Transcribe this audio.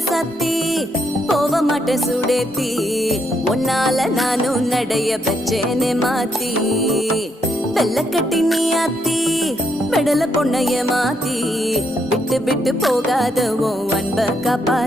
ராசாத்தி போக மாட்டேன் சுடேத்தி உன்னால நானும் நடைய வச்சேனே மாத்தி வெள்ள கட்டி நீ ஆத்தி பெடல பொண்ணைய மாத்தி விட்டு விட்டு போகாத உன் அன்ப காப்பா